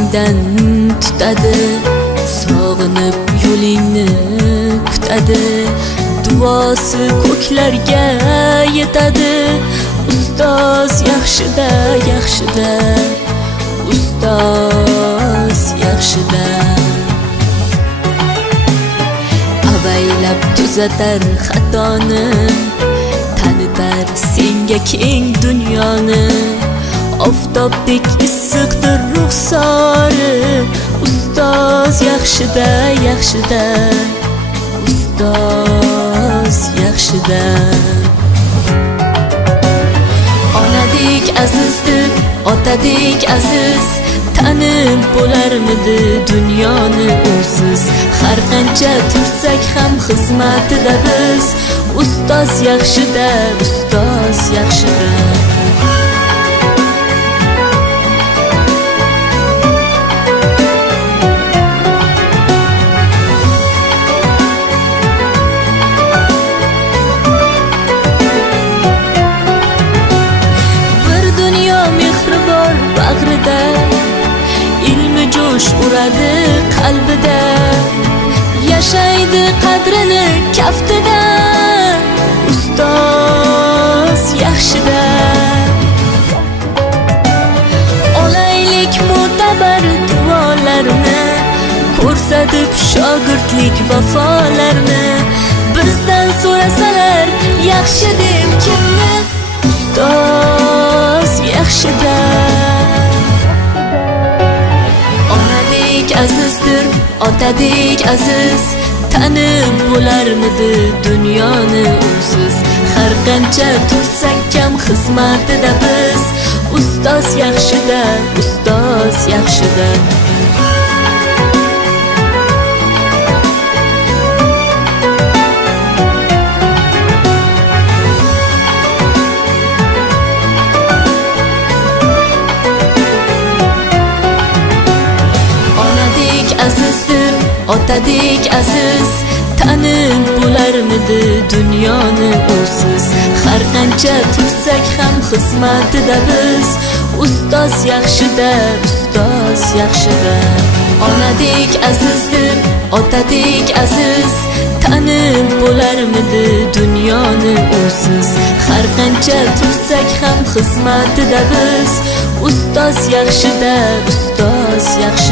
ko'nglingdan tutadi, sog'inib yo'lingni kutadi, duosi ko'klarga yetadi. Ustoz yaxshida, yaxshida, ustoz yaxshida. Avaylab tuzatar xatoni, tanitar senga keng dunyoni. Oftobdek issiqdir ruxsori, ustoz yaxshida, yaxshida, ustoz yaxshida. Onadek azizdir, otadek aziz, tanib bo'larmidi dunyoni usiz. Har qancha tursak ham xizmatida biz, ustoz yaxshida, ustoz yaxshida. Bir dunyo mehri bor bag'rida, ilmi jo'sh uradi qalbida, yashaydi qadrini kaftida, ustoz yaxshida. Olaylik mo'tabar duolarni, ko'rsatib shogirdlik vafolarni. Bizdan so'rasalar yaxshi deb kimni, ustoz yaxshida. Onadek azizdir, otadek aziz, tanib bo'larmidi dunyoni usiz. Har qancha tursak kam xizmatida biz, ustoz yaxshida, ustoz yaxshida. Azizdir, otadek aziz, tanib bo'larmidi dunyoni usiz. Har qancha tursak ham xizmatida biz, ustoz yaxshida, ustoz yaxshida. Onadek azizdir, otadek aziz, tanib bo'larmidi dunyoni usiz. Har qancha tursak ham xizmatida biz, ustoz yaxshida, ustoz yaxshida.